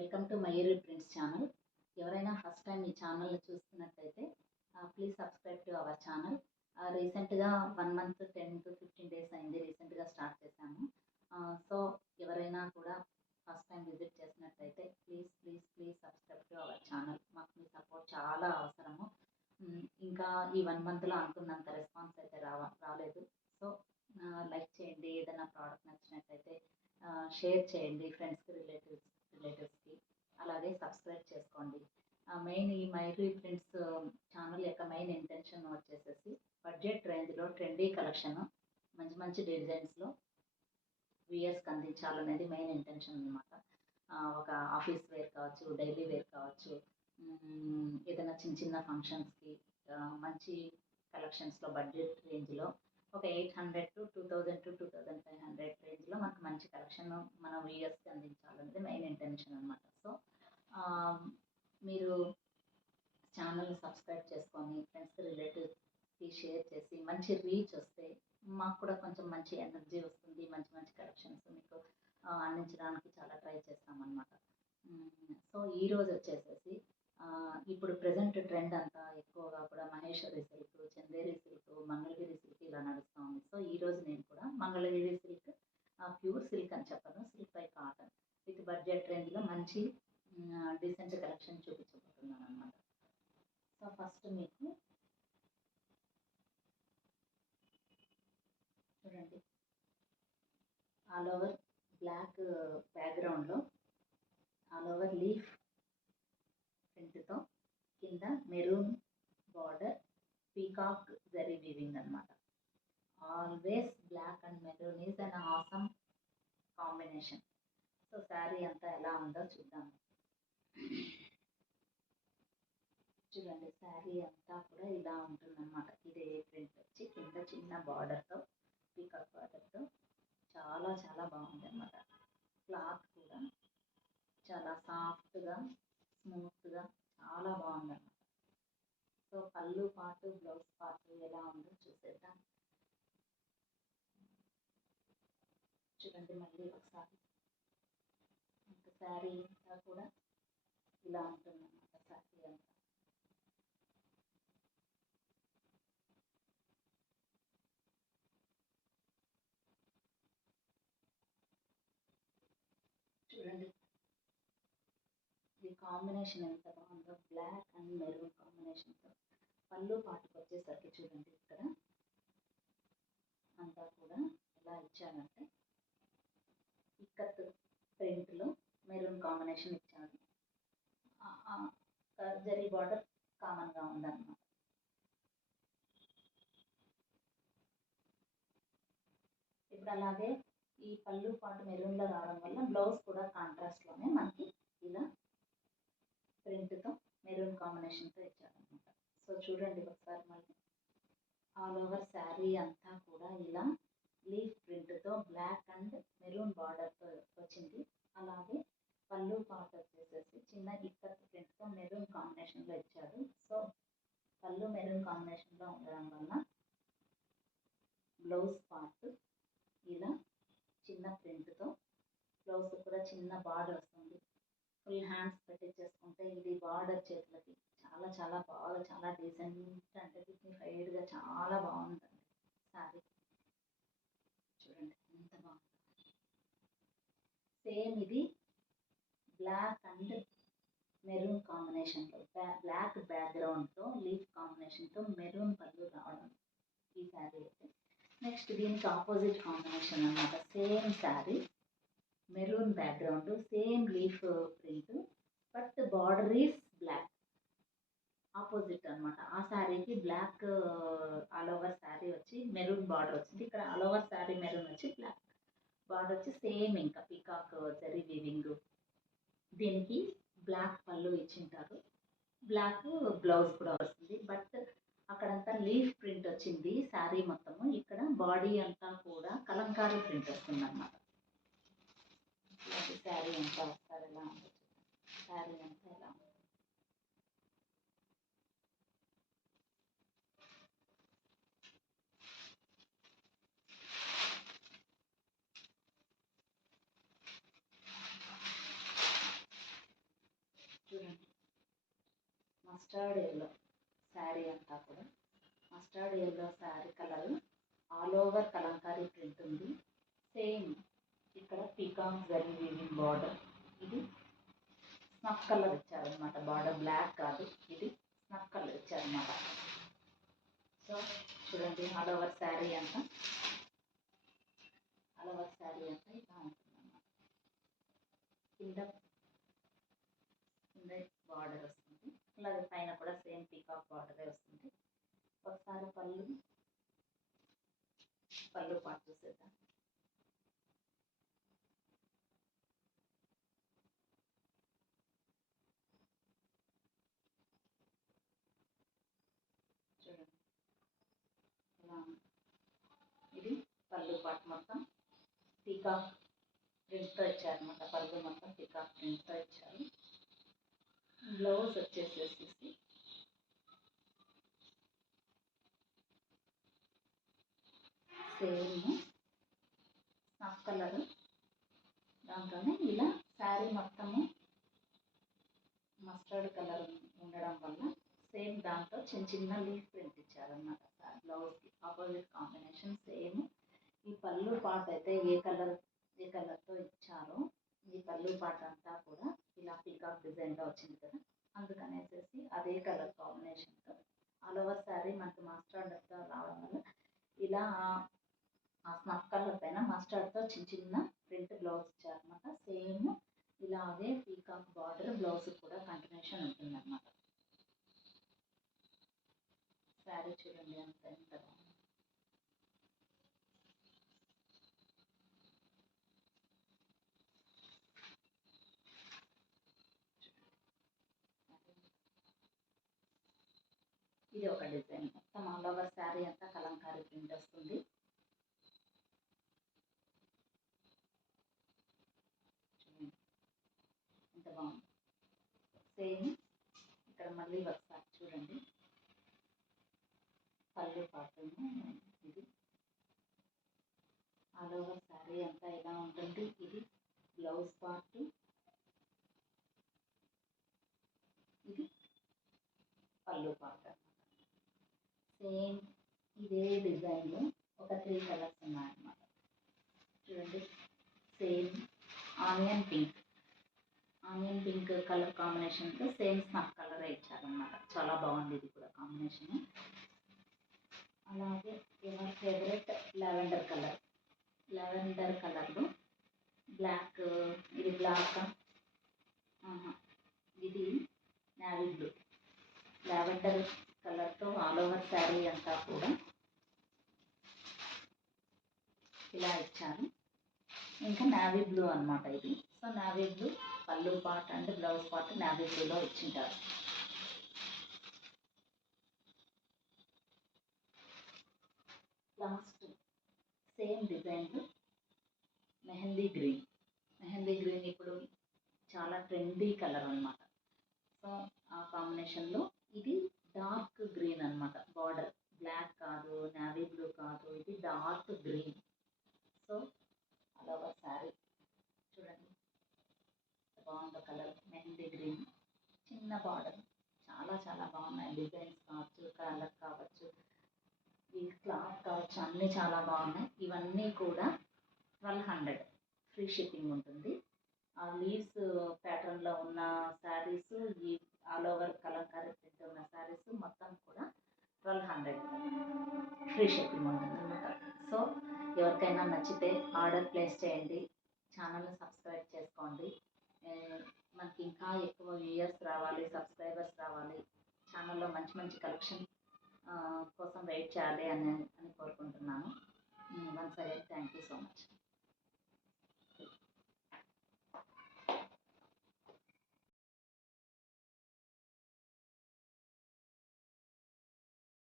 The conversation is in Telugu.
Welcome to Mayuri prints channel. ఎవరైనా ఫస్ట్ టైం ఈ ఛానల్ని చూస్తున్నట్లయితే please subscribe to our channel. రీసెంట్గా 1 మంత్ 10 to 15 డేస్ అయింది రీసెంట్గా స్టార్ట్ చేశాము. సో ఎవరైనా కూడా ఫస్ట్ టైం విజిట్ చేసినట్లయితే please please please subscribe to our channel. మాకు మీ సపోర్ట్ చాలా అవసరము. ఇంకా ఈ 1 మంత్లో అనుకున్నంత రెస్పాన్స్ అయితే రాలేదు. సో లైక్ చేయండి, ఏదైనా ప్రోడక్ట్ నచ్చినట్లయితే షేర్ చేయండి ఫ్రెండ్స్కి, రిలేటివ్స్కి, అలాగే సబ్స్క్రైబ్ చేసుకోండి. మెయిన్ ఈ మైరీ ప్రింట్స్ ఛానల్ యొక్క మెయిన్ ఇంటెన్షన్ వచ్చేసేసి బడ్జెట్ రేంజ్లో ట్రెండీ కలెక్షన్, మంచి మంచి డిజైన్స్లో వియర్స్కి అందించాలనేది మెయిన్ ఇంటెన్షన్ అనమాట. ఒక ఆఫీస్ వేర్ కావచ్చు, డైలీ వేర్ కావచ్చు, ఏదైనా చిన్న చిన్న ఫంక్షన్స్కి మంచి కలెక్షన్స్లో బడ్జెట్ రేంజ్లో ఒక 800 to 2000 to 2500 రేంజ్లో మనకు మంచి కలెక్షన్ మన వ్యూయర్స్కి అందించాలనేది మెయిన్ ఇంటెన్షన్ అనమాట. సో మీరు ఛానల్ని సబ్స్క్రైబ్ చేసుకొని ఫ్రెండ్స్కి, రిలేటివ్స్కి షేర్ చేసి మంచి రీచ్ వస్తే మాకు కూడా కొంచెం మంచి ఎనర్జీ వస్తుంది. మంచి మంచి కలెక్షన్స్ మీకు అందించడానికి చాలా ట్రై చేస్తామన్నమాట. సో ఈరోజు వచ్చేసేసి ఇప్పుడు ప్రజెంట్ ట్రెండ్ అంతా ఎక్కువగా కూడా Maheshwari silk, Chanderi silk, Mangalagiri silk ఇలా నడుస్తూ ఉంది. సో ఈరోజు నేను కూడా మంగళగిరి సిల్క్, ప్యూర్ సిల్క్ అని చెప్పను, silk by cotton with budget రేంజ్లో మంచి డీసెంట్ కలెక్షన్ చూపించబోతున్నాను అనమాట. సో ఫస్ట్ మీకు చూడండి, ఆల్ ఓవర్ బ్లాక్ బ్యాక్గ్రౌండ్లో ఆల్ ఓవర్ లీఫ్ ప్రింట్తో కింద maroon border, peacock zari weaving అనమాట. Always black and maroon is an awesome combination. So sari అంతా ఎలా ఉందో చూద్దాము. చూడండి, శారీ అంతా కూడా ఇలా ఉంటుందన్నమాట. ఇదే ప్రింట్ వచ్చి కింద చిన్న బార్డర్తో, పీకాక్ బార్డర్తో చాలా చాలా బాగుంది అనమాట. క్లాత్ కూడా చాలా సాఫ్ట్గా, స్మూత్గా చాలా బాగుందన్నమాట. సో పళ్ళు పాటు, బ్లౌజ్ పాటు ఎలా ఉందో చూసేద్దాం. చూడండి మళ్ళీ ఒకసారి, ఇంకా శారీ అంతా కూడా ఇలా ఉంటుందన్నమాట. శారీ అంతా చూడండి, ఈ కాంబినేషన్ ఎంత బాగుందో, బ్లాక్ అండ్ మెరూన్ కాంబినేషన్తో. పళ్ళు పాటుకు వచ్చేసరికి చూడండి, ఇక్కడ అంతా కూడా ఎలా ఇచ్చాడంటే ఇక్కత్ ప్రింట్లో మెరూన్ కాంబినేషన్ ఇచ్చాడు. జరీ బార్డర్ కామన్గా ఉందన్నమాట. ఇప్పుడు అలాగే ఈ పళ్ళు పాటు మెరూన్లో రావడం వల్ల బ్లౌజ్ కూడా కాంట్రాస్ట్లోనే మనకి ఇలా ప్రింట్తో మెరూన్ కాంబినేషన్తో ఇచ్చారనమాట. సో చూడండి ఒకసారి మళ్ళీ, ఆల్ ఓవర్ శారీ అంతా కూడా ఇలా లీఫ్ ప్రింట్తో బ్లాక్ అండ్ మెరూన్ బార్డర్తో వచ్చింది. అలాగే పళ్ళు పాటు వచ్చేసేసి చిన్న ఇక్కత్ ప్రింట్తో మెరూన్ కాంబినేషన్లో ఇచ్చాడు. సో పళ్ళు మెరూన్ కాంబినేషన్లో ఉండడం వల్ల బ్లౌజ్ పార్ట్ ఇలా చిన్న ప్రింట్తో, బ్లౌజ్ కూడా చిన్న బార్డర్ వస్తుంది. ఫుల్ హ్యాండ్స్ పెట్టించేసుకుంటే ఇది బార్డర్ చేతులకి చాలా చాలా బాగా, చాలా డీసెంట్ అంటే డిగ్నిఫైడ్గా చాలా బాగుంటుంది శారీ. చూడండి ఎంత బాగుంది. సేమ్ ఇది బ్లాక్ అండ్ మెరూన్ కాంబినేషన్లో, బ్లాక్ బ్యాక్గ్రౌండ్తో లీఫ్ కాంబినేషన్తో మెరూన్ పళ్ళు రావడం ఈ శారీ అయితే. నెక్స్ట్ దీనికి ఆపోజిట్ కాంబినేషన్ అన్నమాట. Same sari, maroon background, same leaf print, but border is black. Opposite అనమాట. ఆ శారీకి బ్లాక్ ఆల్ ఓవర్ శారీ వచ్చి మెరూన్ బార్డర్ వచ్చింది. ఇక్కడ ఆల్ ఓవర్ శారీ మెరూన్ వచ్చి బ్లాక్ బార్డర్ వచ్చి సేమ్ ఇంకా పీకాక్ జరీ వీవింగ్. దీనికి బ్లాక్ పళ్ళు ఇచ్చింటారు, బ్లాక్ బ్లౌజ్ కూడా వస్తుంది. బట్ అక్కడంతా లీఫ్ ప్రింట్ వచ్చింది శారీ మొత్తము. ఇక్కడ బాడీ అంతా కూడా కలంకారీ ప్రింట్ వస్తుంది అన్నమాట. శారీ అంతా ఒకసారి ఎలా ఉంటుంది, శారీ అంతా ఎలా ఉంటుంది. మస్టర్డ్ ఎల్లో శారీ అంతా కూడా mustard yellow sari colour all over Kalamkari print ఉంది. సేమ్ ఇక్కడ పీకాక్ జరీ వీవింగ్ బార్డర్. ఇది స్నఫ్ కలర్ ఇచ్చారనమాట. బార్డర్ బ్లాక్ కాదు, ఇది స్నఫ్ కలర్ ఇచ్చారనమాట. సో చూడండి ఆల్ ఓవర్ శారీ అంతా ఇలా ఉంటుందన్నమాట. కింద బార్డర్ వస్తుంది, అలాగే పైన కూడా సేమ్ పీకాక్ బార్డరే వస్తుంది. ఒకసారి పళ్ళు పాటు చూసేద్దాం. చూడండి ఇలా ఇది పళ్ళు పాటు మొత్తం పీకాక్ ప్రింట్తో ఇచ్చారనమాట. పళ్ళు మొత్తం పీకాక్ ప్రింట్తో ఇచ్చారు. బ్లౌజ్ వచ్చేసేసి సేమ్ స్నఫ్ కలర్, దాంట్లోనే ఇలా శారీ మొత్తము మస్టర్డ్ కలర్ ఉండడం వల్ల సేమ్ దాంట్లో చిన్న చిన్న లీఫ్ ప్రింట్ ఇచ్చారన్నమాట. బ్లౌజ్కి ఆపోజిట్ కాంబినేషన్ సేమ్. ఈ పళ్ళు పార్ట్ అయితే ఏ కలర్తో ఇచ్చారో ఈ పళ్ళు పార్ట్ అంతా కూడా ఇలా పీకాక్ డిజైన్లో వచ్చింది కదా, అందుకనేసి అదే కలర్ కాంబినేషన్తో ఆల్ ఓవర్ శారీ మనకు మస్టర్డ్తో రావడం వల్ల ఇలా ఆ స్నఫ్ కలర్ పైన మస్టర్డ్తో చిన్న చిన్న ప్రింట్ బ్లౌజ్ ఇచ్చారనమాట. సేమ్ ఇలాగే పీకాక్ బార్డర్ బ్లౌజ్ కూడా కంటిన్యూషన్ ఉంటుందన్నమాట. శారీ చూడండి ఎంత బాగుంది. ఇది ఒక డిజైన్. మొత్తం ఆల్ ఓవర్ శారీ అంతా కలంకారీ ప్రింట్ వస్తుంది. ఎంత బాగుంది. సేమ్ ఇక్కడ మళ్ళీ ఒకసారి చూడండి పళ్ళు పాటు. ఇది ఆల్ ఓవర్ శారీ అంతా ఇలా ఉంటుంది. ఇది బ్లౌజ్ పార్ట్, ఇది పళ్ళు పార్ట్ అన్నమాట. సేమ్ ఇదే డిజైన్లో ఒక 3 కలర్స్ ఉన్నాయన్నమాట. చూడండి సేమ్ ఆనియన్ పింక్ కలర్ కాంబినేషన్తో సేమ్ స్నఫ్ కలర్ ఇచ్చారనమాట. చాలా బాగుంది ఇది కూడా కాంబినేషన్. అలాగే ఎవరి ఫేవరెట్ లావెండర్ కలర్లో బ్లాక్, ఇది బ్లాక్, ఇది నేవీ బ్లూ, లావెండర్ కలర్తో ఆల్ ఓవర్ శారీ అంతా కూడా ఇలా ఇచ్చారు. ఇంకా నేవీ బ్లూ అనమాట ఇది. So navy blue pallu part and blouse part navy బ్లూలో ఇచ్చింటారు. లాస్ట్ సేమ్ డిజైన్లో మెహందీ గ్రీన్ ఇప్పుడు చాలా ట్రెండీ కలర్ అనమాట. సో ఆ కాంబినేషన్లో ఇది డార్క్ గ్రీన్ అనమాట. బార్డర్ బ్లాక్ కాదు, నేవీ బ్లూ కాదు, ఇది డార్క్ గ్రీన్. సో అలా ఒక శారీ చూడండి బాగుంది. కలర్ మెహందీ గ్రీన్, చిన్న బార్డర్, చాలా బాగున్నాయి. డిజైన్స్ కావచ్చు, కలర్ కావచ్చు, ఈ క్లాత్ కావచ్చు, అన్నీ చాలా బాగున్నాయి. ఇవన్నీ కూడా 1200 ఫ్రీ షిప్పింగ్ ఉంటుంది. ఆ లీవ్స్ ప్యాటర్న్లో ఉన్న శారీస్, ఈ ఆల్ ఓవర్ కలంకారీ ప్రింట్ ఉన్న శారీస్ మొత్తం కూడా 1200 ఫ్రీ షిప్పింగ్ ఉంటుంది అన్నమాట. సో ఎవరికైనా నచ్చితే ఆర్డర్ ప్లేస్ చేయండి. ఛానల్ని సబ్స్క్రైబ్ చేసుకోండి. మనకి ఇంకా ఎక్కువ వ్యూయర్స్ రావాలి, సబ్స్క్రైబర్స్ రావాలి, ఛానల్లో మంచి కలెక్షన్ కోసం వెయిట్ చేయాలి అని కోరుకుంటున్నాను. Once again thank you so much.